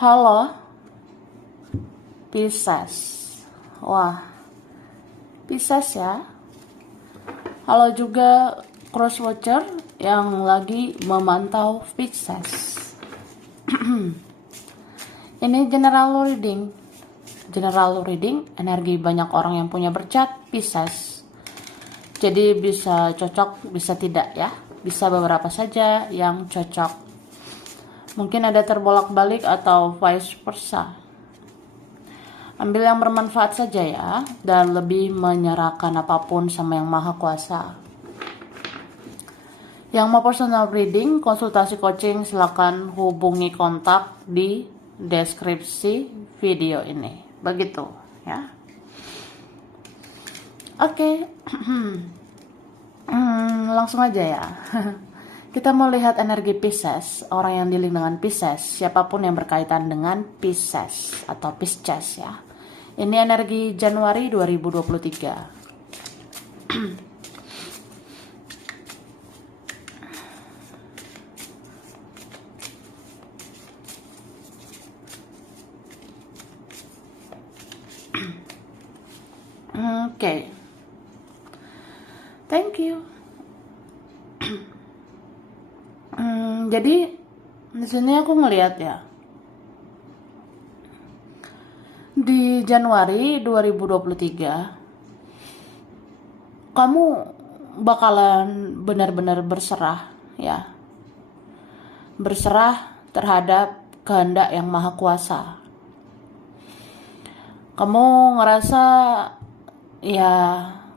Halo, Pisces. Wah, Pisces ya. Halo juga crosswatcher yang lagi memantau Pisces. Ini general reading. General reading, energi banyak orang yang punya bercat Pisces. Jadi bisa cocok, bisa tidak ya. Bisa beberapa saja yang cocok. Mungkin ada terbolak-balik atau vice versa. Ambil yang bermanfaat saja ya, dan lebih menyerahkan apapun sama yang maha kuasa. Yang mau personal reading, konsultasi coaching, silakan hubungi kontak di deskripsi video ini. Begitu ya. Oke. Langsung aja ya. Kita mau lihat energi Pisces, orang yang dealing dengan Pisces, siapapun yang berkaitan dengan Pisces atau Pisces ya. Ini energi Januari 2023. Oke. Thank you. Jadi di sini aku ngelihat ya, di Januari 2023 kamu bakalan benar-benar berserah ya, berserah terhadap kehendak yang maha kuasa. Kamu ngerasa ya,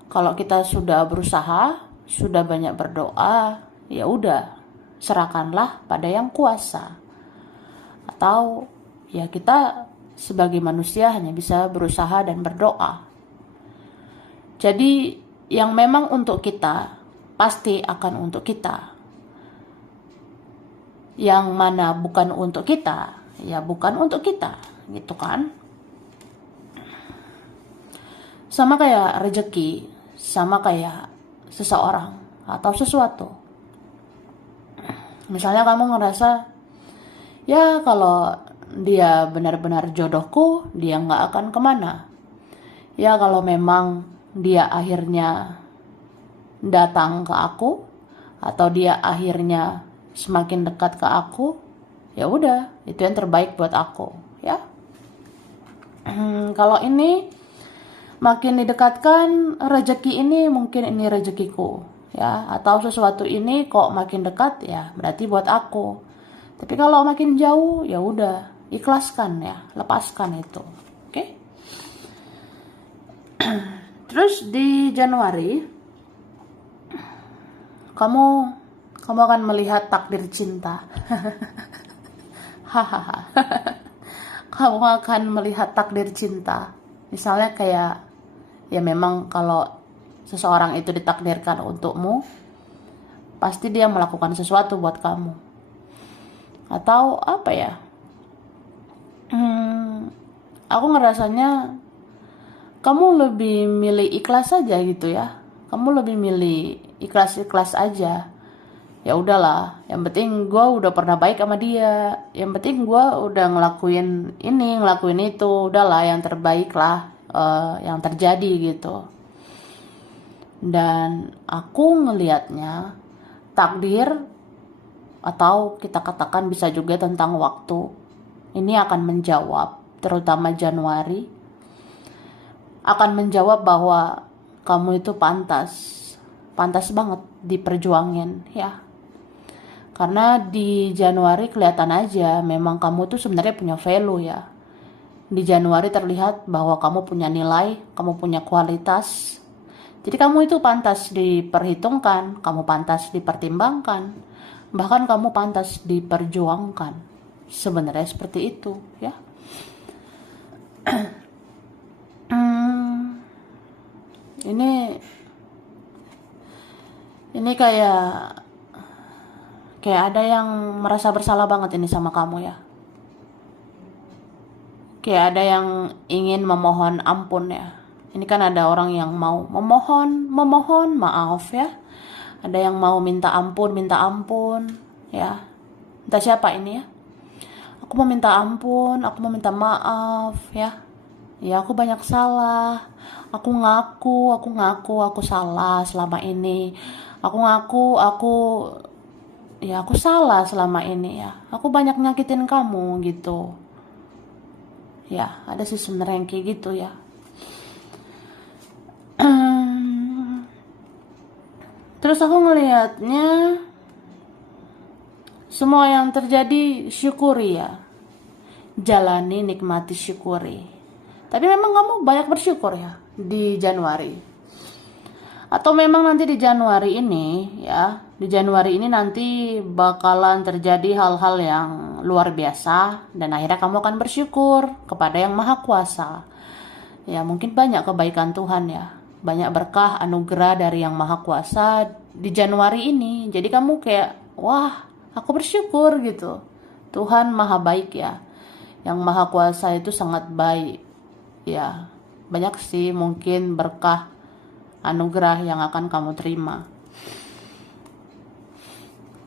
kalau kita sudah berusaha, sudah banyak berdoa, ya udah, serahkanlah pada yang kuasa. Atau ya kita sebagai manusia hanya bisa berusaha dan berdoa. Jadi yang memang untuk kita pasti akan untuk kita. Yang mana bukan untuk kita, ya bukan untuk kita, gitu kan? Sama kayak rezeki, sama kayak seseorang atau sesuatu. Misalnya kamu ngerasa, ya kalau dia benar-benar jodohku, dia nggak akan kemana. Ya kalau memang dia akhirnya datang ke aku, atau dia akhirnya semakin dekat ke aku, ya udah, itu yang terbaik buat aku, ya. Kalau ini makin didekatkan, rezeki ini mungkin ini rezekiku. Ya, atau sesuatu ini kok makin dekat ya berarti buat aku. Tapi kalau makin jauh ya udah, ikhlaskan ya, lepaskan itu. Oke? Terus di Januari kamu akan melihat takdir cinta. Hahaha. Kamu akan melihat takdir cinta. Misalnya kayak ya memang kalau seseorang itu ditakdirkan untukmu, pasti dia melakukan sesuatu buat kamu. Atau apa ya? Aku ngerasanya kamu lebih milih ikhlas aja gitu ya. Kamu lebih milih ikhlas aja. Ya udahlah, yang penting gue udah pernah baik sama dia. Yang penting gue udah ngelakuin ini, ngelakuin itu. Udahlah, yang terbaik lah yang terjadi gitu. Dan aku ngelihatnya takdir, atau kita katakan bisa juga tentang waktu, ini akan menjawab, terutama Januari, akan menjawab bahwa kamu itu pantas banget diperjuangin ya. Karena di Januari kelihatan aja memang kamu tuh sebenarnya punya value ya. Di Januari terlihat bahwa kamu punya nilai, kamu punya kualitas. Jadi kamu itu pantas diperhitungkan, kamu pantas dipertimbangkan, bahkan kamu pantas diperjuangkan. Sebenarnya seperti itu ya. Ini kayak ada yang merasa bersalah banget ini sama kamu ya. Kayak ada yang ingin memohon ampun ya. Ini kan ada orang yang mau memohon maaf ya. Ada yang mau minta ampun ya. Entah siapa ini ya. Aku mau minta ampun, aku mau minta maaf ya. Ya, aku banyak salah. Aku ngaku salah selama ini. Aku ngaku aku salah selama ini ya. Aku banyak nyakitin kamu gitu. Ya, ada sih sebenarnya yang kayak gitu ya. Terus aku ngelihatnya semua yang terjadi syukuri ya. Jalani, nikmati, syukuri. Tapi memang kamu banyak bersyukur ya di Januari. Atau memang nanti di Januari ini ya, di Januari ini nanti bakalan terjadi hal-hal yang luar biasa dan akhirnya kamu akan bersyukur kepada Yang Maha Kuasa. Ya, mungkin banyak kebaikan Tuhan ya. Banyak berkah anugerah dari Yang Maha Kuasa di Januari ini. Jadi kamu kayak, wah, aku bersyukur gitu. Tuhan Maha Baik ya. Yang Maha Kuasa itu sangat baik. Ya, banyak sih mungkin berkah anugerah yang akan kamu terima.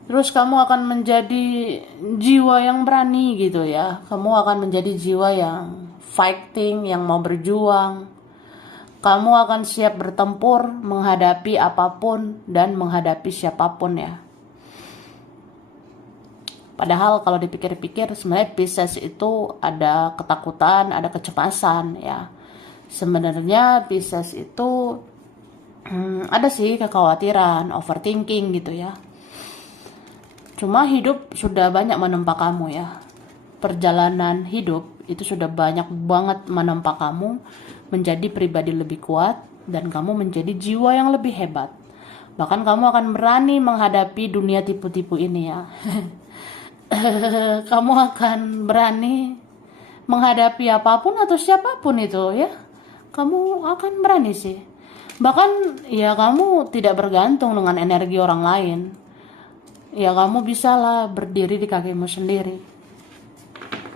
Terus kamu akan menjadi jiwa yang berani gitu ya. Kamu akan menjadi jiwa yang fighting, yang mau berjuang. Kamu akan siap bertempur, menghadapi apapun dan menghadapi siapapun ya. Padahal kalau dipikir-pikir sebenarnya Pisces itu ada ketakutan, ada kecemasan ya. Sebenarnya Pisces itu ada sih kekhawatiran, overthinking gitu ya. Cuma hidup sudah banyak menempa kamu ya. Perjalanan hidup itu sudah banyak banget menempa kamu menjadi pribadi lebih kuat dan kamu menjadi jiwa yang lebih hebat. Bahkan kamu akan berani menghadapi dunia tipu-tipu ini ya. Kamu akan berani menghadapi apapun atau siapapun itu ya. Kamu akan berani sih. Bahkan ya kamu tidak bergantung dengan energi orang lain. Ya kamu bisalah berdiri di kakimu sendiri.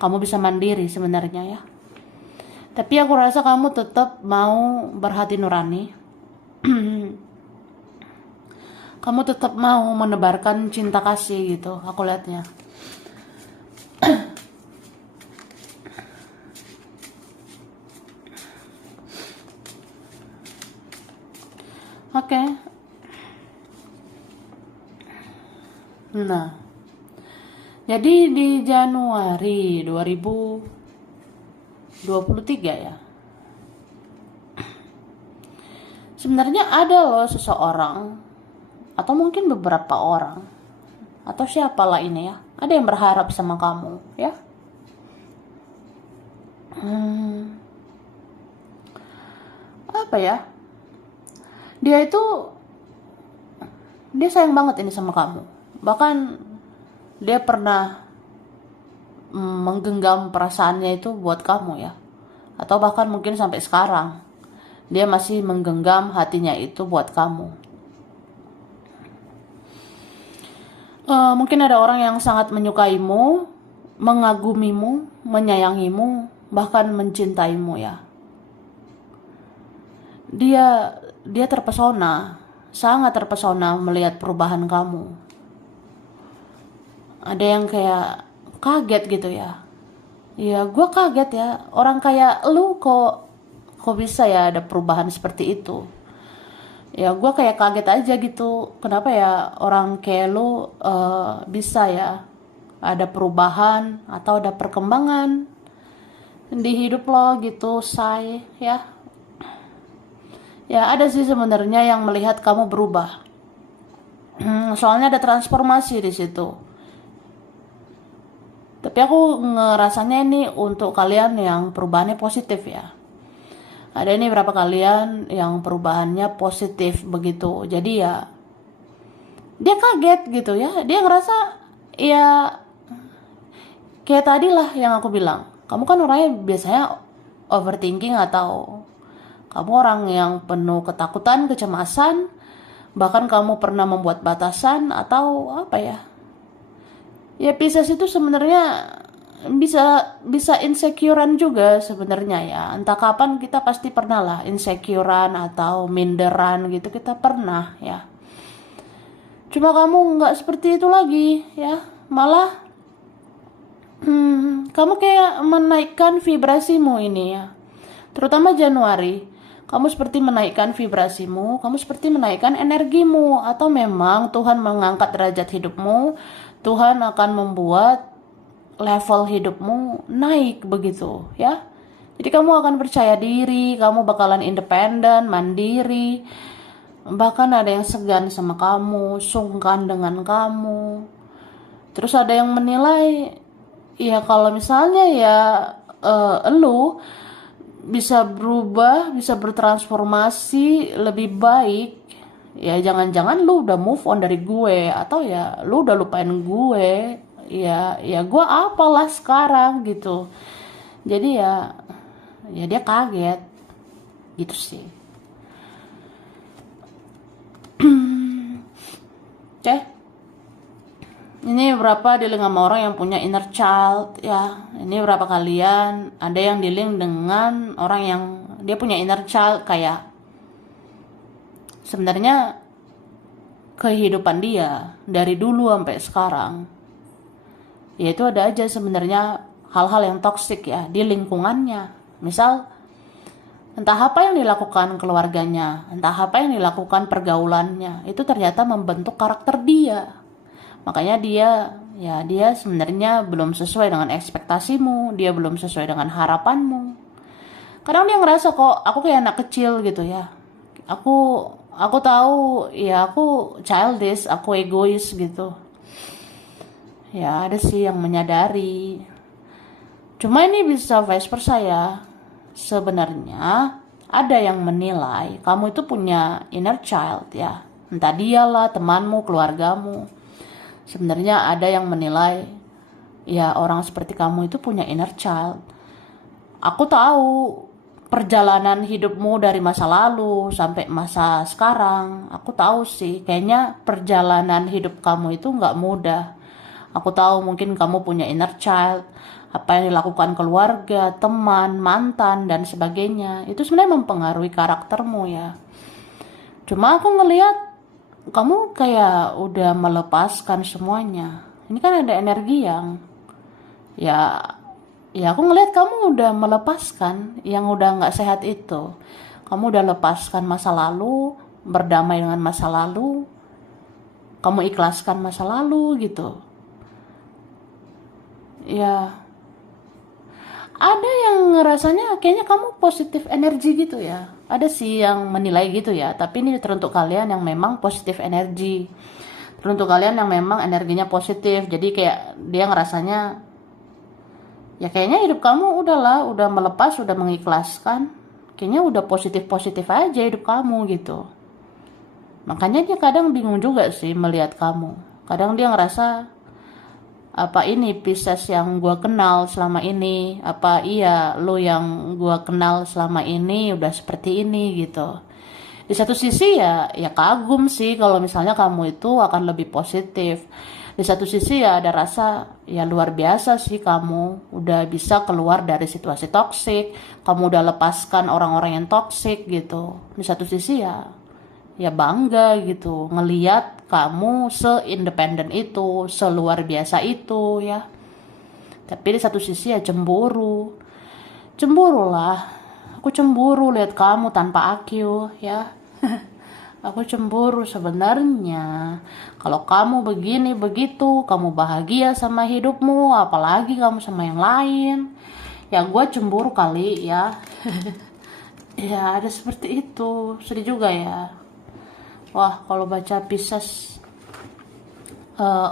Kamu bisa mandiri sebenarnya ya. Tapi aku rasa kamu tetap mau berhati nurani. Kamu tetap mau menebarkan cinta kasih gitu, aku lihatnya. Oke. Nah, jadi di Januari 2023 ya. Sebenarnya ada loh seseorang atau mungkin beberapa orang atau siapalah ini ya. Ada yang berharap sama kamu ya. Apa ya? Dia sayang banget ini sama kamu. Bahkan dia pernah menggenggam perasaannya itu buat kamu ya. Atau bahkan mungkin sampai sekarang dia masih menggenggam hatinya itu buat kamu. Mungkin ada orang yang sangat menyukaimu, mengagumimu, menyayangimu, bahkan mencintaimu ya. Dia terpesona, sangat terpesona melihat perubahan kamu. Ada yang kayak kaget gitu ya. Ya gue kaget ya, orang kayak lu kok bisa ya ada perubahan seperti itu. Ya gue kayak kaget aja gitu, kenapa ya orang kayak lu bisa ya ada perubahan atau ada perkembangan di hidup lo gitu, say ya. Ya ada sih sebenarnya yang melihat kamu berubah. Soalnya ada transformasi di situ. Tapi aku ngerasanya ini untuk kalian yang perubahannya positif ya. Ada ini berapa kalian yang perubahannya positif begitu. Jadi ya dia kaget gitu ya. Dia ngerasa ya kayak tadi lah yang aku bilang. Kamu kan orangnya biasanya overthinking atau kamu orang yang penuh ketakutan, kecemasan, bahkan kamu pernah membuat batasan atau apa ya? Ya Pisces itu sebenarnya bisa insecurean juga sebenarnya ya. Entah kapan kita pasti pernah lah insecurean atau minderan gitu, kita pernah ya. Cuma kamu nggak seperti itu lagi ya. Malah Kamu kayak menaikkan vibrasimu ini ya. Terutama Januari, kamu seperti menaikkan vibrasimu, kamu seperti menaikkan energimu, atau memang Tuhan mengangkat derajat hidupmu, Tuhan akan membuat level hidupmu naik begitu ya. Jadi kamu akan percaya diri, kamu bakalan independen, mandiri, bahkan ada yang segan sama kamu, sungkan dengan kamu. Terus ada yang menilai, ya kalau misalnya ya lu bisa berubah, bisa bertransformasi lebih baik, ya jangan-jangan lu udah move on dari gue, atau ya lu udah lupain gue, ya gue apalah sekarang gitu. Jadi ya dia kaget gitu sih. Oke, ini berapa dealing sama orang yang punya inner child ya. Ini berapa kalian ada yang dealing dengan orang yang dia punya inner child, kayak sebenarnya kehidupan dia dari dulu sampai sekarang, yaitu ada aja sebenarnya hal-hal yang toksik ya di lingkungannya. Misal entah apa yang dilakukan keluarganya, entah apa yang dilakukan pergaulannya, itu ternyata membentuk karakter dia. Makanya dia sebenarnya belum sesuai dengan ekspektasimu, dia belum sesuai dengan harapanmu. Kadang dia ngerasa kok aku kayak anak kecil gitu ya. Aku tahu ya aku childish, aku egois gitu. Ya ada sih yang menyadari. Cuma ini bisa vice versa ya. Sebenarnya ada yang menilai kamu itu punya inner child ya. Entah dialah, temanmu, keluargamu. Sebenarnya ada yang menilai ya orang seperti kamu itu punya inner child. Aku tahu perjalanan hidupmu dari masa lalu sampai masa sekarang. Aku tahu sih, kayaknya perjalanan hidup kamu itu nggak mudah. Aku tahu mungkin kamu punya inner child, apa yang dilakukan keluarga, teman, mantan, dan sebagainya. Itu sebenarnya mempengaruhi karaktermu ya. Cuma aku ngelihat kamu kayak udah melepaskan semuanya. Ini kan ada energi yang ya aku ngelihat kamu udah melepaskan yang udah nggak sehat itu. Kamu udah lepaskan masa lalu, berdamai dengan masa lalu, kamu ikhlaskan masa lalu gitu. Ya, ada yang ngerasanya kayaknya kamu positif energi gitu ya. Ada sih yang menilai gitu ya, tapi ini teruntuk kalian yang memang positif energi. Teruntuk kalian yang memang energinya positif. Jadi kayak dia ngerasanya ya kayaknya hidup kamu udah melepas, udah mengikhlaskan. Kayaknya udah positif-positif aja hidup kamu gitu. Makanya dia kadang bingung juga sih melihat kamu. Kadang dia ngerasa, apa ini Pisces yang gue kenal selama ini? Apa iya lo yang gue kenal selama ini udah seperti ini gitu. Di satu sisi ya kagum sih kalau misalnya kamu itu akan lebih positif. Di satu sisi ya ada rasa ya luar biasa sih kamu udah bisa keluar dari situasi toksik, kamu udah lepaskan orang-orang yang toksik gitu. Di satu sisi ya bangga gitu ngeliat kamu seindependen itu, seluar biasa itu ya. Tapi di satu sisi ya cemburu. Cemburu lah. Aku cemburu lihat kamu tanpa aku ya. Aku cemburu sebenarnya. Kalau kamu begini begitu, kamu bahagia sama hidupmu, apalagi kamu sama yang lain. Ya gue cemburu kali ya. Ya ada seperti itu. Sedih juga ya. Wah kalau baca Pisces,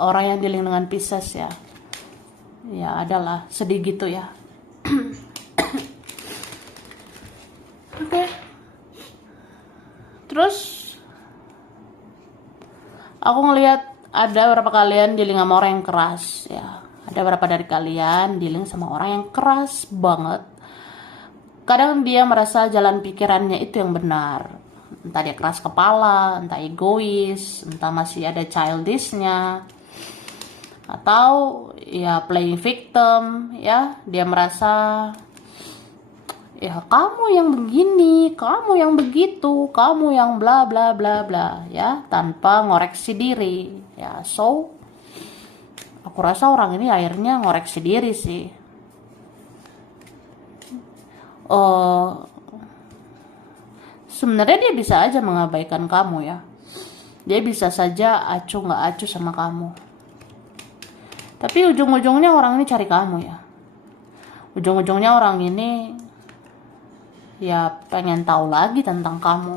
orang yang dealing dengan Pisces ya. Ya adalah sedih gitu ya. Oke. Terus aku ngelihat ada beberapa kalian dealing sama orang yang keras ya. Ada beberapa dari kalian dealing sama orang yang keras banget. Kadang dia merasa jalan pikirannya itu yang benar. Entah dia keras kepala, entah egois, entah masih ada childishnya, atau ya playing victim ya. Dia merasa ya kamu yang begini, kamu yang begitu, kamu yang bla bla bla bla ya, tanpa ngoreksi diri ya. So Aku rasa orang ini akhirnya ngoreksi diri sih. Oh, sebenarnya dia bisa aja mengabaikan kamu ya. Dia bisa saja acuh nggak acuh sama kamu. Tapi ujung-ujungnya orang ini cari kamu ya. Ujung-ujungnya orang ini ya pengen tahu lagi tentang kamu.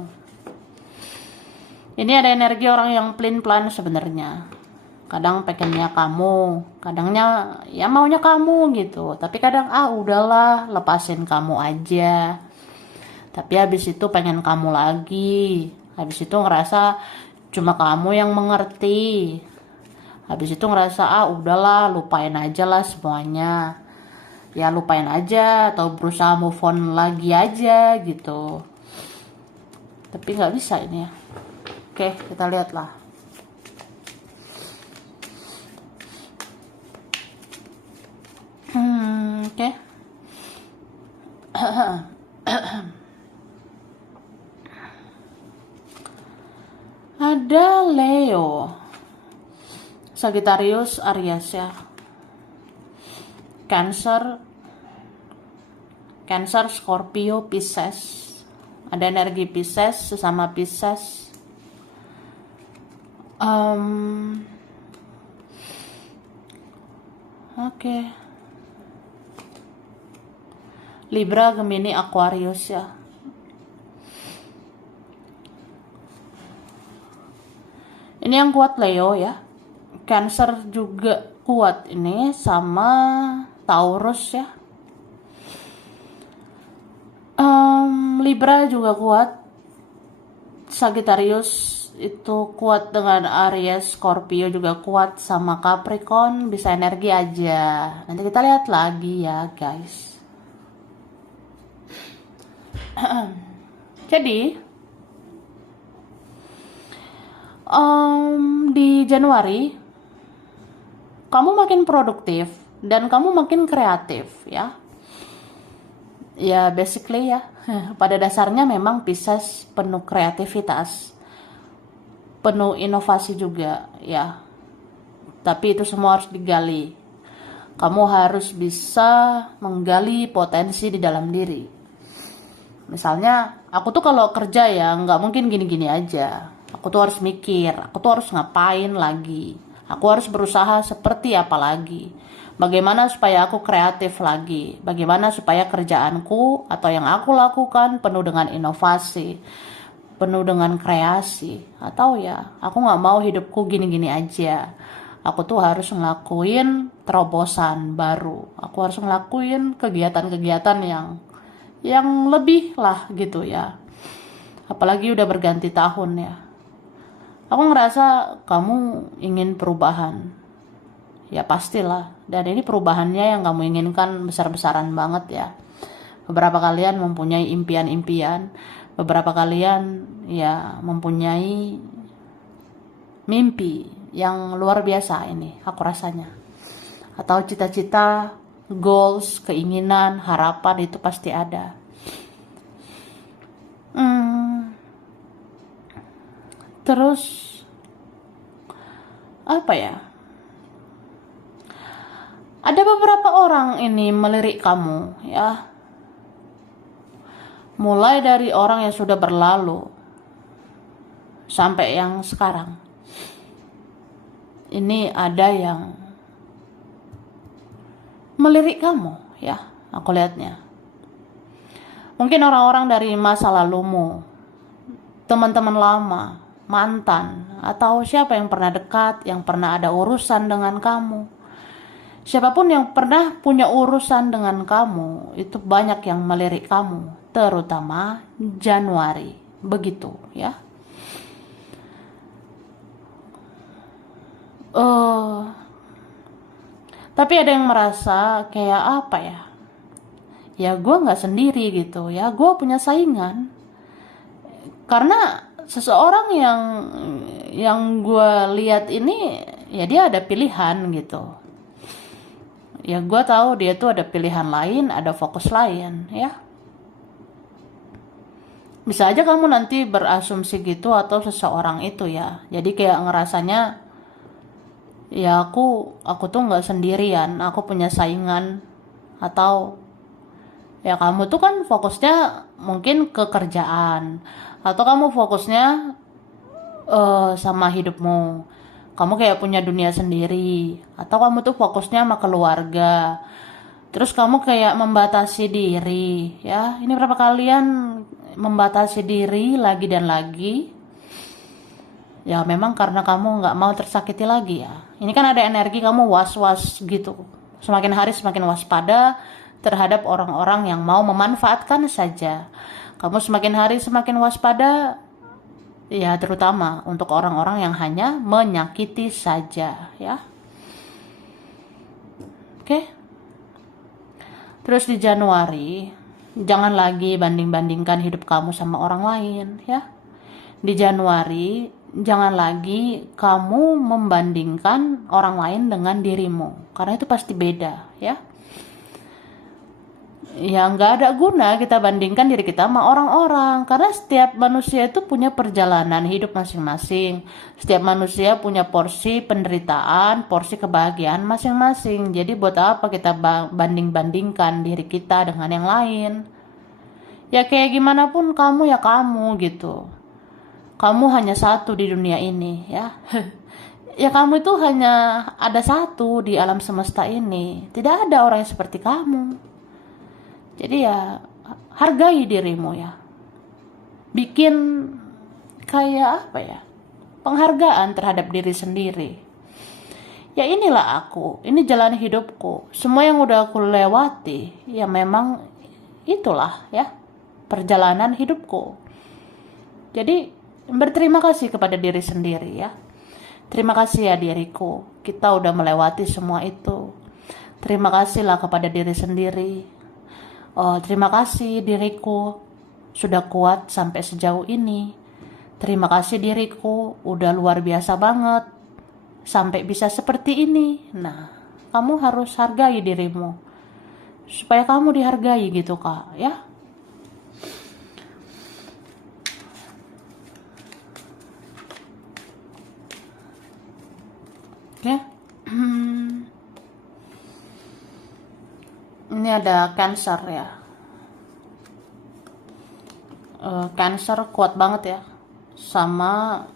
Ini ada energi orang yang pelin-pelan sebenarnya. Kadang pengennya kamu, kadangnya ya maunya kamu gitu. Tapi kadang udahlah lepasin kamu aja. Tapi habis itu pengen kamu lagi. Habis itu ngerasa cuma kamu yang mengerti. Habis itu ngerasa udahlah lupain aja lah semuanya. Ya lupain aja atau berusaha move on lagi aja gitu. Tapi nggak bisa ini ya. Oke, kita lihatlah. Oke. Ada Leo, Sagittarius, Aries ya. Cancer, Scorpio, Pisces. Ada energi Pisces, sesama Pisces. Oke. Libra, Gemini, Aquarius ya. Ini yang kuat Leo ya. Cancer juga kuat ini, sama Taurus ya. Libra juga kuat. Sagittarius itu kuat dengan Aries, Scorpio juga kuat, sama Capricorn bisa energi aja. Nanti kita lihat lagi ya guys. Jadi di Januari kamu makin produktif dan kamu makin kreatif ya. Ya basically ya, pada dasarnya memang Pisces penuh kreativitas, penuh inovasi juga ya. Tapi itu semua harus digali. Kamu harus bisa menggali potensi di dalam diri. Misalnya, aku tuh kalau kerja ya nggak mungkin gini-gini aja. Aku tuh harus mikir, aku tuh harus ngapain lagi. Aku harus berusaha seperti apa lagi. Bagaimana supaya aku kreatif lagi? Bagaimana supaya kerjaanku atau yang aku lakukan penuh dengan inovasi, penuh dengan kreasi? Atau ya, aku nggak mau hidupku gini-gini aja. Aku tuh harus ngelakuin terobosan baru. Aku harus ngelakuin kegiatan-kegiatan yang lebih lah gitu ya. Apalagi udah berganti tahun ya. Aku ngerasa kamu ingin perubahan. Ya pastilah. Dan ini perubahannya yang kamu inginkan besar-besaran banget ya. Beberapa kalian mempunyai impian-impian. Beberapa kalian ya mempunyai mimpi yang luar biasa ini aku rasanya. Atau cita-cita, goals, keinginan, harapan itu pasti ada. Terus apa ya? Ada beberapa orang ini melirik kamu ya. Mulai dari orang yang sudah berlalu sampai yang sekarang. Ini ada yang melirik kamu ya, aku lihatnya. Mungkin orang-orang dari masa lalumu, teman-teman lama, mantan, atau siapa yang pernah dekat, yang pernah ada urusan dengan kamu. Siapapun yang pernah punya urusan dengan kamu, itu banyak yang melirik kamu, terutama Januari, begitu ya. Tapi ada yang merasa kayak apa ya? Ya gue nggak sendiri gitu ya, gue punya saingan. Karena seseorang yang gue lihat ini, ya dia ada pilihan gitu. Ya gue tahu dia tuh ada pilihan lain, ada fokus lain ya. Bisa aja kamu nanti berasumsi gitu atau seseorang itu ya. Jadi kayak ngerasanya ya aku tuh nggak sendirian, aku punya saingan. Atau ya kamu tuh kan fokusnya mungkin ke kerjaan, atau kamu fokusnya sama hidupmu, kamu kayak punya dunia sendiri, atau kamu tuh fokusnya sama keluarga, terus kamu kayak membatasi diri. Ya, ini berapa kalian membatasi diri lagi dan lagi. Ya memang karena kamu nggak mau tersakiti lagi ya. Ini kan ada energi kamu was-was gitu. Semakin hari semakin waspada terhadap orang-orang yang mau memanfaatkan saja. Kamu semakin hari semakin waspada, ya terutama untuk orang-orang yang hanya menyakiti saja ya. Oke. Terus di Januari, jangan lagi banding-bandingkan hidup kamu sama orang lain ya. Di Januari, jangan lagi kamu membandingkan orang lain dengan dirimu, karena itu pasti beda ya. Ya nggak ada guna kita bandingkan diri kita sama orang-orang, karena setiap manusia itu punya perjalanan hidup masing-masing. Setiap manusia punya porsi penderitaan, porsi kebahagiaan masing-masing. Jadi buat apa kita banding-bandingkan diri kita dengan yang lain? Ya kayak gimana pun kamu ya kamu gitu. Kamu hanya satu di dunia ini ya. Ya kamu itu hanya ada satu di alam semesta ini. Tidak ada orang yang seperti kamu. Jadi ya hargai dirimu ya. Bikin kayak apa ya? Penghargaan terhadap diri sendiri. Ya inilah aku, ini jalan hidupku. Semua yang udah aku lewati, ya memang itulah ya perjalanan hidupku. Jadi berterima kasih kepada diri sendiri ya. Terima kasih ya diriku, kita udah melewati semua itu. Terima kasihlah kepada diri sendiri. Oh, terima kasih diriku sudah kuat sampai sejauh ini. Terima kasih diriku udah luar biasa banget sampai bisa seperti ini. Nah, kamu harus hargai dirimu supaya kamu dihargai gitu kak ya. Oke. Ini ada Cancer ya. Cancer kuat banget ya. Sama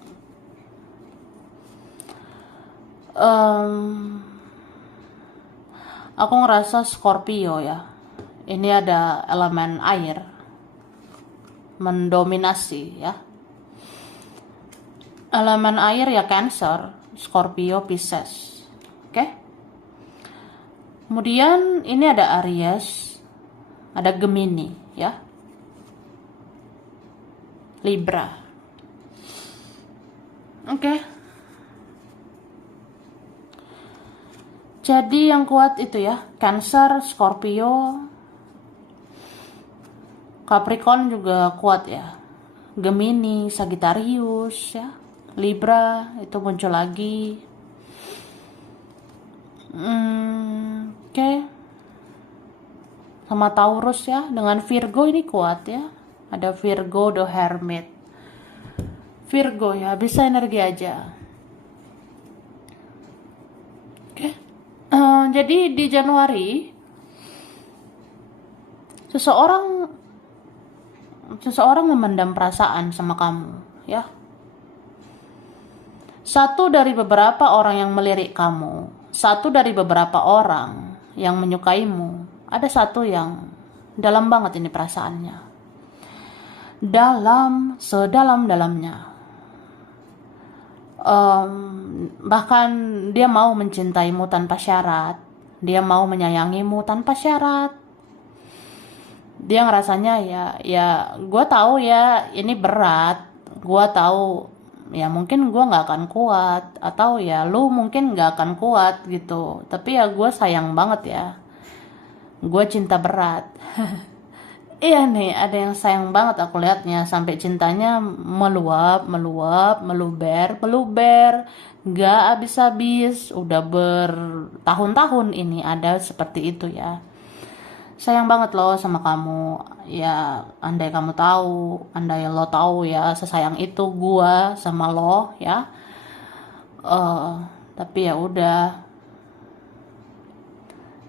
aku ngerasa Scorpio ya. Ini ada elemen air mendominasi ya. Elemen air ya Cancer, Scorpio, Pisces. Oke. Kemudian ini ada Aries, ada Gemini ya, Libra. Oke. Jadi yang kuat itu ya, Cancer, Scorpio, Capricorn juga kuat ya, Gemini, Sagittarius ya, Libra itu muncul lagi. Oke. Sama Taurus ya, dengan Virgo ini kuat ya. Ada Virgo the Hermit. Virgo ya, bisa energi aja. Oke. Jadi di Januari seseorang memendam perasaan sama kamu ya. Satu dari beberapa orang yang melirik kamu, satu dari beberapa orang yang menyukaimu, ada satu yang dalam banget ini perasaannya. Sedalam-dalamnya. Bahkan dia mau mencintaimu tanpa syarat. Dia mau menyayangimu tanpa syarat. Dia ngerasanya ya gue tahu ya ini berat. Gue tahu ya mungkin gue nggak akan kuat, atau ya lu mungkin nggak akan kuat gitu, tapi ya gue sayang banget ya, gue cinta berat. Iya nih, ada yang sayang banget aku lihatnya, sampai cintanya meluber, nggak habis-habis, udah bertahun-tahun ini ada seperti itu ya. Sayang banget loh sama kamu ya. Andai lo tahu ya sesayang itu gua sama lo ya. Tapi ya udah,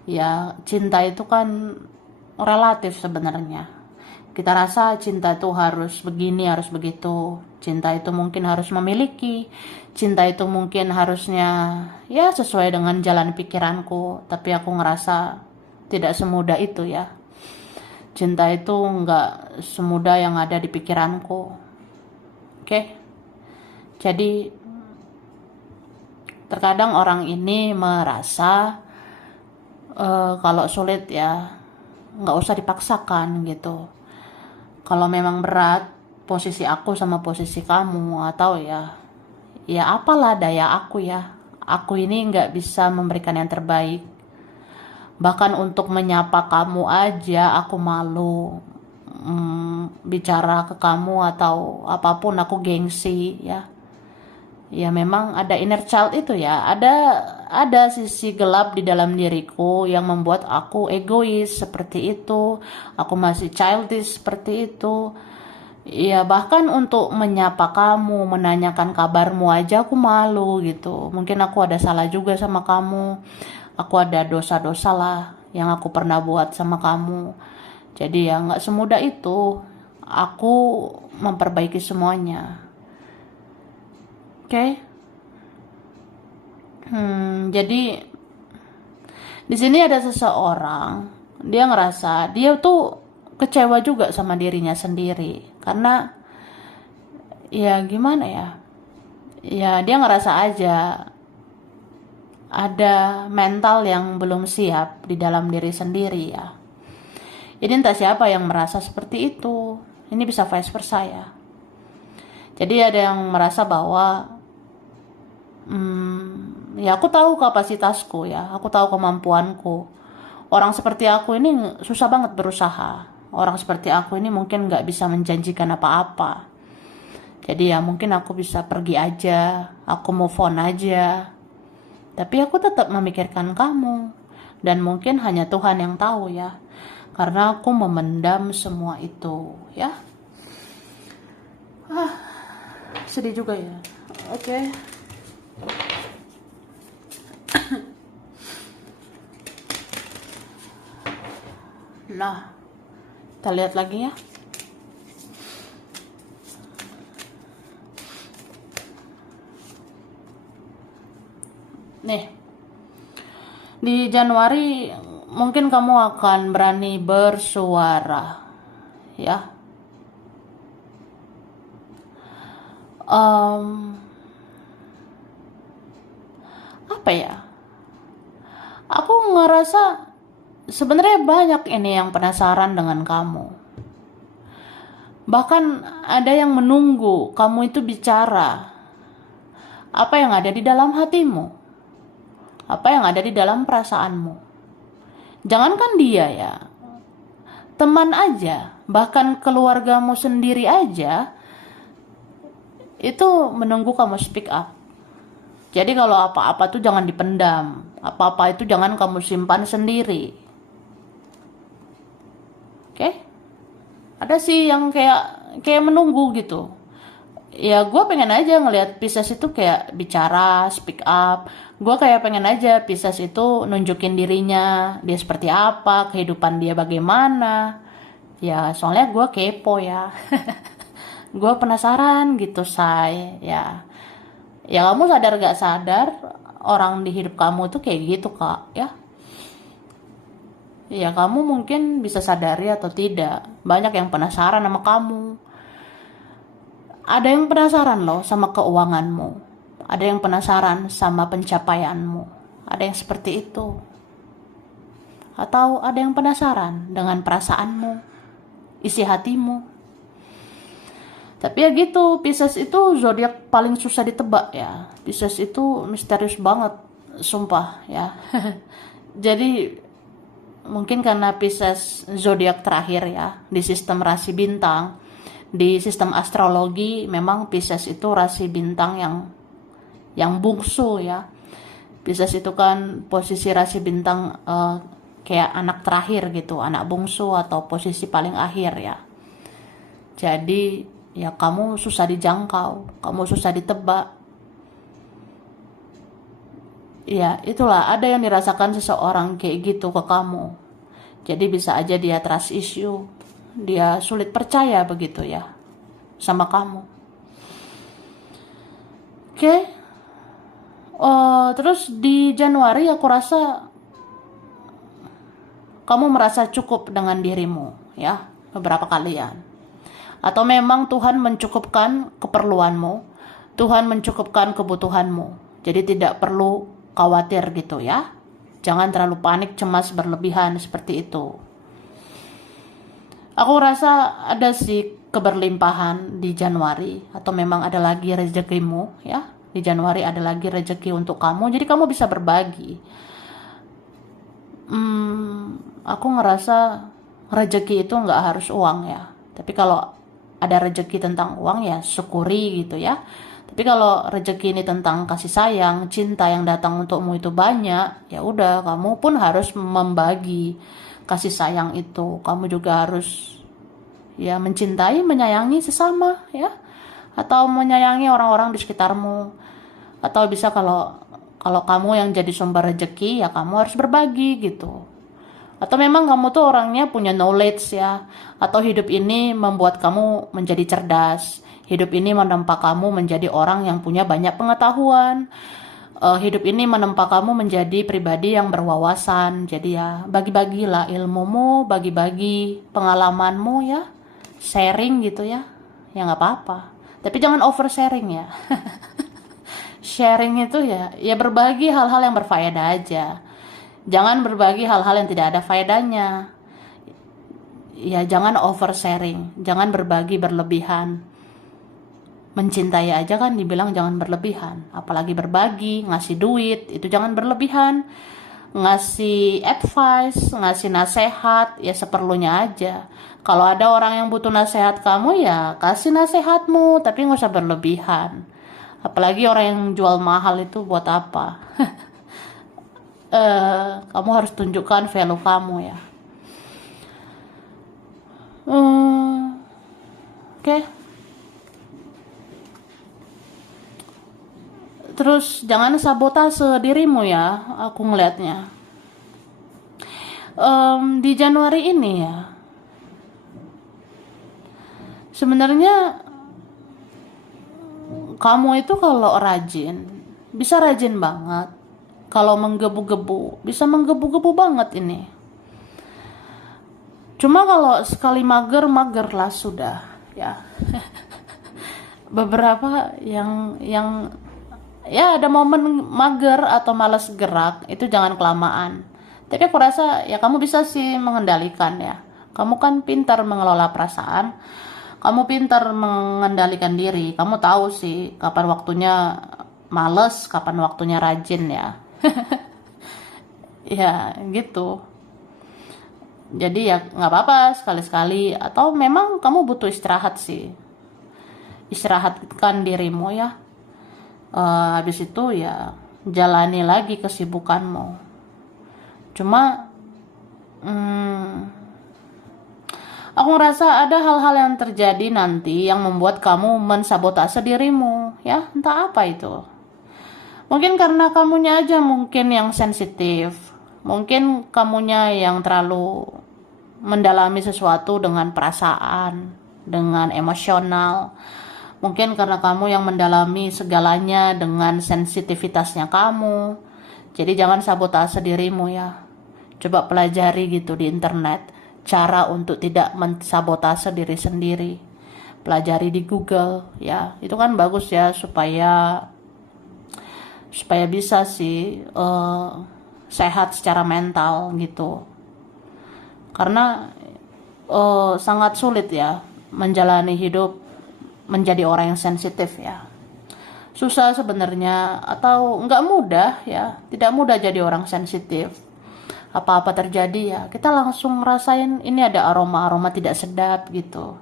ya cinta itu kan relatif sebenarnya. Kita rasa cinta itu harus begini, harus begitu. Cinta itu mungkin harus memiliki. Cinta itu mungkin harusnya ya sesuai dengan jalan pikiranku. Tapi aku ngerasa tidak semudah itu ya. Cinta itu nggak semudah yang ada di pikiranku. Oke? Jadi terkadang orang ini merasa kalau sulit ya nggak usah dipaksakan gitu. Kalau memang berat posisi aku sama posisi kamu, atau ya apalah daya aku ya. Aku ini nggak bisa memberikan yang terbaik. Bahkan untuk menyapa kamu aja aku malu. Bicara ke kamu atau apapun aku gengsi ya. Ya memang ada inner child itu ya. Ada sisi gelap di dalam diriku yang membuat aku egois seperti itu. Aku masih childish seperti itu. Ya bahkan untuk menyapa kamu, menanyakan kabarmu aja aku malu gitu. Mungkin aku ada salah juga sama kamu. Aku ada dosa-dosa lah yang aku pernah buat sama kamu. Jadi ya nggak semudah itu aku memperbaiki semuanya. Oke? Jadi di sini ada seseorang, dia ngerasa dia tuh kecewa juga sama dirinya sendiri karena ya gimana ya? Ya dia ngerasa aja ada mental yang belum siap di dalam diri sendiri ya. Ini entah siapa yang merasa seperti itu. Ini bisa vice versa ya. Jadi ada yang merasa bahwa ya aku tahu kapasitasku ya, aku tahu kemampuanku. Orang seperti aku ini susah banget berusaha. Orang seperti aku ini mungkin nggak bisa menjanjikan apa-apa. Jadi ya mungkin aku bisa pergi aja, aku move on aja. Tapi aku tetap memikirkan kamu. Dan mungkin hanya Tuhan yang tahu ya. Karena aku memendam semua itu ya. Sedih juga ya. Oke. Nah, kita lihat lagi ya. Nih, di Januari mungkin kamu akan berani bersuara, ya. Apa ya? Aku ngerasa sebenarnya banyak ini yang penasaran dengan kamu. Bahkan ada yang menunggu kamu itu bicara. Apa yang ada di dalam hatimu? Apa yang ada di dalam perasaanmu? Jangankan dia ya, teman aja, bahkan keluargamu sendiri aja, itu menunggu kamu speak up. Jadi kalau apa-apa tuh jangan dipendam. Apa-apa itu jangan kamu simpan sendiri. Oke? Ada sih yang kayak menunggu gitu. Ya gue pengen aja ngelihat Pisces itu kayak bicara, speak up. Gue kayak pengen aja Pisces itu nunjukin dirinya, dia seperti apa, kehidupan dia bagaimana. Ya soalnya gue kepo ya. Gue penasaran gitu say. Ya kamu sadar gak sadar orang di hidup kamu tuh kayak gitu kak ya. Ya kamu mungkin bisa sadari atau tidak. Banyak yang penasaran sama kamu. Ada yang penasaran loh sama keuanganmu. Ada yang penasaran sama pencapaianmu. Ada yang seperti itu. Atau ada yang penasaran dengan perasaanmu, isi hatimu. Tapi ya gitu, Pisces itu zodiak paling susah ditebak ya. Pisces itu misterius banget, sumpah ya. Jadi mungkin karena Pisces zodiak terakhir ya di sistem rasi bintang, di sistem astrologi memang Pisces itu rasi bintang yang bungsu ya. Pisces itu kan posisi rasi bintang kayak anak terakhir gitu, anak bungsu atau posisi paling akhir ya. Jadi ya kamu susah dijangkau, kamu susah ditebak. Ya, itulah ada yang dirasakan seseorang kayak gitu ke kamu. Jadi bisa aja dia trust issue. Dia sulit percaya begitu ya sama kamu. Oke. Terus di Januari aku rasa kamu merasa cukup dengan dirimu ya, beberapa kalian. Atau memang Tuhan mencukupkan keperluanmu, Tuhan mencukupkan kebutuhanmu. Jadi tidak perlu khawatir gitu ya. Jangan terlalu panik, cemas, berlebihan seperti itu. Aku rasa ada sih keberlimpahan di Januari, atau memang ada lagi rezekimu ya. Di Januari ada lagi rezeki untuk kamu, jadi kamu bisa berbagi. Aku ngerasa rezeki itu nggak harus uang ya. Tapi kalau ada rezeki tentang uang ya syukuri gitu ya. Tapi kalau rezeki ini tentang kasih sayang, cinta yang datang untukmu itu banyak, ya udah kamu pun harus membagi kasih sayang itu. Kamu juga harus ya mencintai, menyayangi sesama ya. Atau menyayangi orang-orang di sekitarmu. Atau bisa kalau kamu yang jadi sumber rezeki ya kamu harus berbagi gitu. Atau memang kamu tuh orangnya punya knowledge ya, atau hidup ini membuat kamu menjadi cerdas, hidup ini menempa kamu menjadi orang yang punya banyak pengetahuan, hidup ini menempa kamu menjadi pribadi yang berwawasan. Jadi ya bagi-bagilah ilmumu, bagi-bagi pengalamanmu ya, sharing gitu ya, ya nggak apa-apa. Tapi jangan over sharing ya. Sharing itu ya berbagi hal-hal yang berfaedah aja. Jangan berbagi hal-hal yang tidak ada faedahnya. Ya jangan oversharing, jangan berbagi berlebihan. Mencintai aja kan dibilang jangan berlebihan, apalagi berbagi, ngasih duit, itu jangan berlebihan. Ngasih advice, ngasih nasihat, ya seperlunya aja. Kalau ada orang yang butuh nasihat kamu ya kasih nasihatmu, tapi nggak usah berlebihan. Apalagi orang yang jual mahal itu buat apa? Kamu harus tunjukkan value kamu ya. Oke. Terus jangan sabotase dirimu ya, aku ngelihatnya. Di Januari ini ya, sebenarnya kamu itu kalau rajin, bisa rajin banget. Kalau menggebu-gebu, bisa menggebu-gebu banget ini. Cuma kalau sekali mager lah sudah ya. Beberapa yang ya ada momen mager atau malas gerak, itu jangan kelamaan. Tapi aku rasa ya kamu bisa sih mengendalikan ya. Kamu kan pintar mengelola perasaan. Kamu pintar mengendalikan diri. Kamu tahu sih kapan waktunya males, kapan waktunya rajin ya. Ya gitu. Jadi ya nggak apa-apa sekali-sekali, atau memang kamu butuh istirahat sih. Istirahatkan dirimu ya. Habis itu ya jalani lagi kesibukanmu. Cuma aku ngerasa ada hal-hal yang terjadi nanti yang membuat kamu mensabotase dirimu ya, entah apa itu. Mungkin karena kamunya aja mungkin yang sensitif. Mungkin kamunya yang terlalu mendalami sesuatu dengan perasaan, dengan emosional. Mungkin karena kamu yang mendalami segalanya dengan sensitivitasnya kamu. Jadi jangan sabotase dirimu ya. Coba pelajari gitu di internet cara untuk tidak mensabotase diri sendiri. Pelajari di Google ya. Itu kan bagus ya supaya bisa sih sehat secara mental gitu. Karena sangat sulit ya menjalani hidup menjadi orang yang sensitif ya. Susah sebenarnya, atau nggak mudah ya. Tidak mudah jadi orang sensitif. Apa-apa terjadi ya kita langsung ngerasain ini ada aroma-aroma tidak sedap gitu.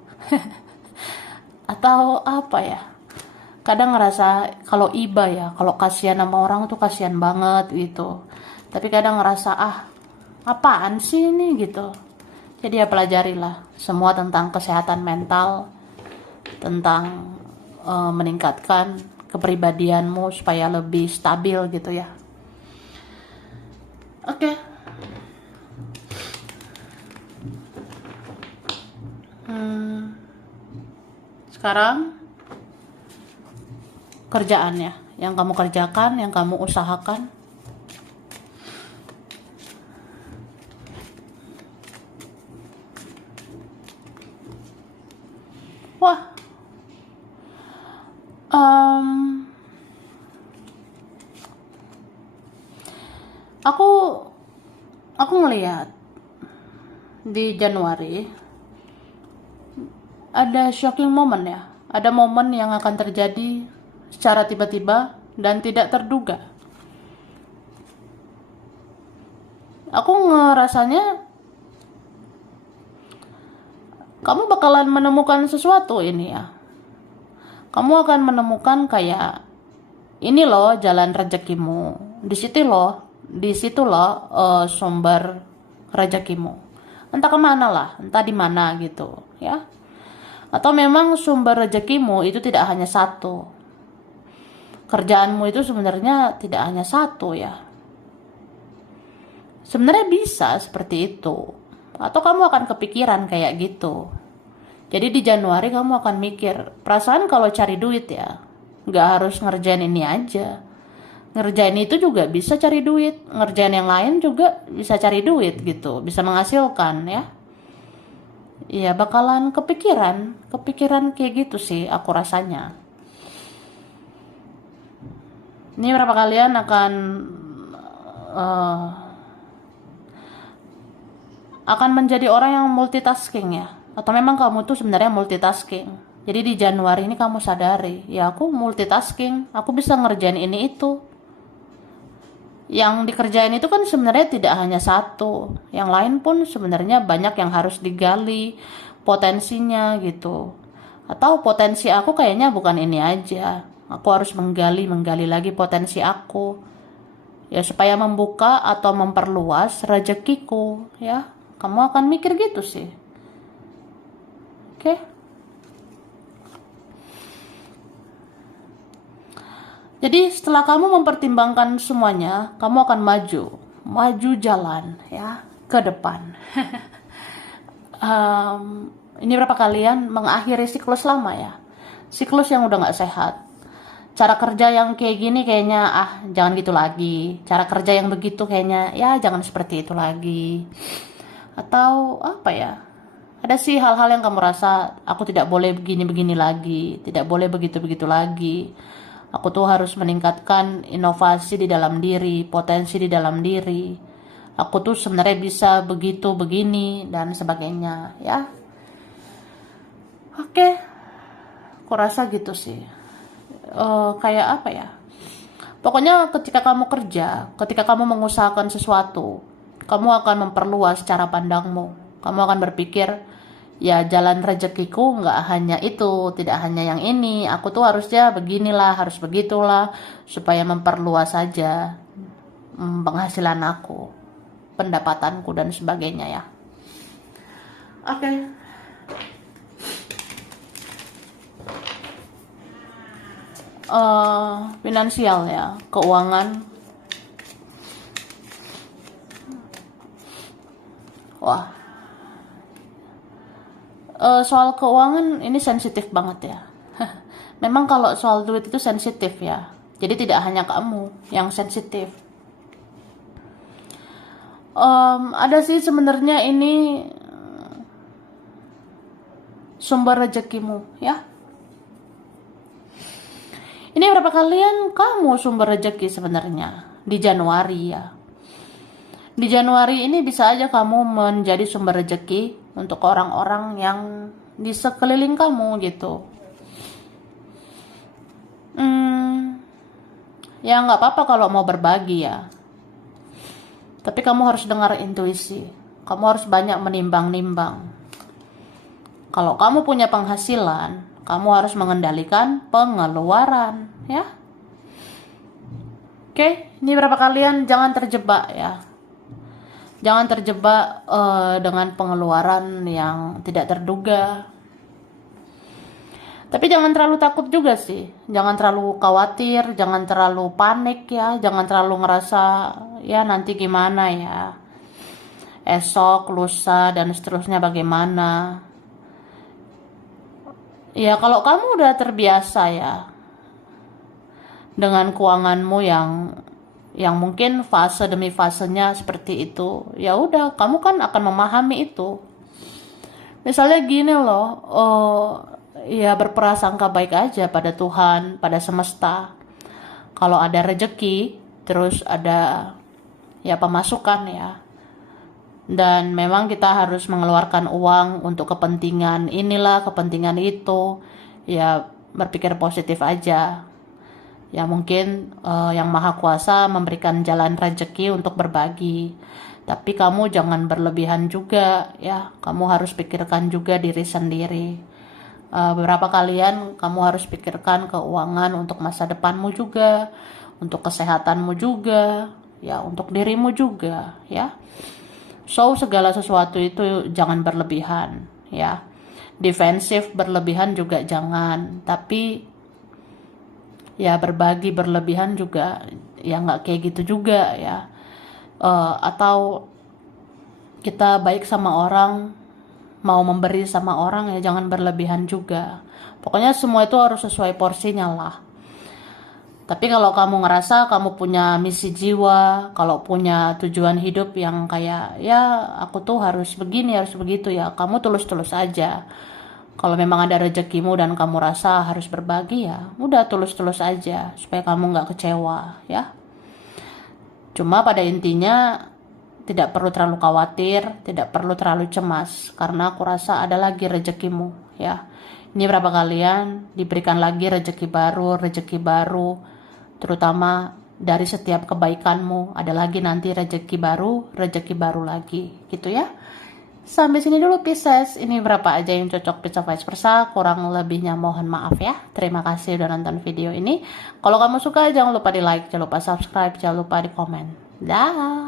Atau apa ya, kadang ngerasa kalau iba ya, kalau kasihan sama orang tuh kasihan banget gitu. Tapi kadang ngerasa apaan sih ini gitu. Jadi ya pelajarilah semua tentang kesehatan mental, tentang meningkatkan kepribadianmu supaya lebih stabil gitu ya. Oke. Sekarang kerjaannya, yang kamu kerjakan, yang kamu usahakan. Wah, aku ngelihat di Januari ada shocking moment ya. Ada momen yang akan terjadi secara tiba-tiba dan tidak terduga. Aku ngerasanya kamu bakalan menemukan sesuatu ini ya. Kamu akan menemukan kayak ini loh jalan rezekimu. Di situ loh sumber rezekimu. Entah kemana lah, entah di mana gitu ya. Atau memang sumber rezekimu itu tidak hanya satu. Kerjaanmu itu sebenarnya tidak hanya satu ya. Sebenarnya bisa seperti itu. Atau kamu akan kepikiran kayak gitu. Jadi di Januari kamu akan mikir, perasaan kalau cari duit ya, nggak harus ngerjain ini aja. Ngerjain itu juga bisa cari duit. Ngerjain yang lain juga bisa cari duit gitu. Bisa menghasilkan ya. Iya bakalan kepikiran kayak gitu sih aku rasanya. Ini berapa kalian eh, akan menjadi orang yang multitasking ya? Atau memang kamu tuh sebenarnya multitasking? Jadi di Januari ini kamu sadari, ya aku multitasking, aku bisa ngerjain ini itu. Yang dikerjain itu kan sebenarnya tidak hanya satu, yang lain pun sebenarnya banyak yang harus digali potensinya gitu. Atau potensi aku kayaknya bukan ini aja, aku harus menggali lagi potensi aku ya supaya membuka atau memperluas rezekiku ya. Kamu akan mikir gitu sih. Oke. Jadi setelah kamu mempertimbangkan semuanya, kamu akan maju jalan ya ke depan. Ini berapa kalian mengakhiri siklus lama ya, siklus yang udah nggak sehat. Cara kerja yang kayak gini kayaknya jangan gitu lagi. Cara kerja yang begitu kayaknya ya jangan seperti itu lagi. Atau apa ya? Ada sih hal-hal yang kamu rasa aku tidak boleh begini-begini lagi, tidak boleh begitu-begitu lagi. Aku tuh harus meningkatkan inovasi di dalam diri, potensi di dalam diri. Aku tuh sebenarnya bisa begitu, begini, dan sebagainya, ya. Oke, aku rasa gitu sih. Kayak apa ya? Pokoknya ketika kamu kerja, ketika kamu mengusahakan sesuatu, kamu akan memperluas cara pandangmu. Kamu akan berpikir, ya jalan rezekiku nggak hanya itu, tidak hanya yang ini. Aku tuh harusnya beginilah, harus begitulah, supaya memperluas saja penghasilan aku, pendapatanku dan sebagainya ya. Oke. Finansial ya, keuangan. Wah, soal keuangan ini sensitif banget ya. Memang kalau soal duit itu sensitif ya. Jadi tidak hanya kamu yang sensitif. Ada sih sebenarnya ini sumber rezekimu ya. Ini berapa kalian kamu sumber rezeki sebenarnya di Januari ya. Di Januari ini bisa aja kamu menjadi sumber rezeki untuk orang-orang yang di sekeliling kamu gitu. Ya nggak apa-apa kalau mau berbagi ya. Tapi kamu harus dengar intuisi. Kamu harus banyak menimbang-nimbang. Kalau kamu punya penghasilan, kamu harus mengendalikan pengeluaran, ya. Oke, ini berapa kalian jangan terjebak ya. Jangan terjebak dengan pengeluaran yang tidak terduga. Tapi jangan terlalu takut juga sih. Jangan terlalu khawatir, jangan terlalu panik ya, jangan terlalu ngerasa ya nanti gimana ya, esok, lusa, dan seterusnya bagaimana. Ya kalau kamu udah terbiasa ya dengan keuanganmu yang mungkin fase demi fasenya seperti itu, ya udah kamu kan akan memahami itu. Misalnya gini loh, ya berprasangka baik aja pada Tuhan, pada semesta. Kalau ada rejeki, terus ada ya pemasukan ya. Dan memang kita harus mengeluarkan uang untuk kepentingan inilah, kepentingan itu. Ya berpikir positif aja. Ya mungkin yang Maha Kuasa memberikan jalan rezeki untuk berbagi. Tapi kamu jangan berlebihan juga ya. Kamu harus pikirkan juga diri sendiri. Beberapa kalian kamu harus pikirkan keuangan untuk masa depanmu juga, untuk kesehatanmu juga, ya untuk dirimu juga ya. So segala sesuatu itu jangan berlebihan ya. Defensif berlebihan juga jangan, tapi ya berbagi berlebihan juga ya nggak kayak gitu juga ya. Atau kita baik sama orang, mau memberi sama orang ya jangan berlebihan juga. Pokoknya semua itu harus sesuai porsinya lah. Tapi kalau kamu ngerasa kamu punya misi jiwa, kalau punya tujuan hidup yang kayak ya aku tuh harus begini, harus begitu ya, kamu tulus-tulus aja. Kalau memang ada rezekimu dan kamu rasa harus berbagi ya, udah tulus-tulus aja supaya kamu nggak kecewa ya. Cuma pada intinya tidak perlu terlalu khawatir, tidak perlu terlalu cemas karena aku rasa ada lagi rezekimu ya. Ini berapa kalian diberikan lagi rezeki baru, terutama dari setiap kebaikanmu ada lagi nanti rezeki baru lagi gitu ya. Sampai sini dulu Pisces, ini berapa aja yang cocok Pisces vice versa, kurang lebihnya mohon maaf ya. Terima kasih udah nonton video ini. Kalau kamu suka jangan lupa di like, jangan lupa subscribe, jangan lupa di komen. Dah.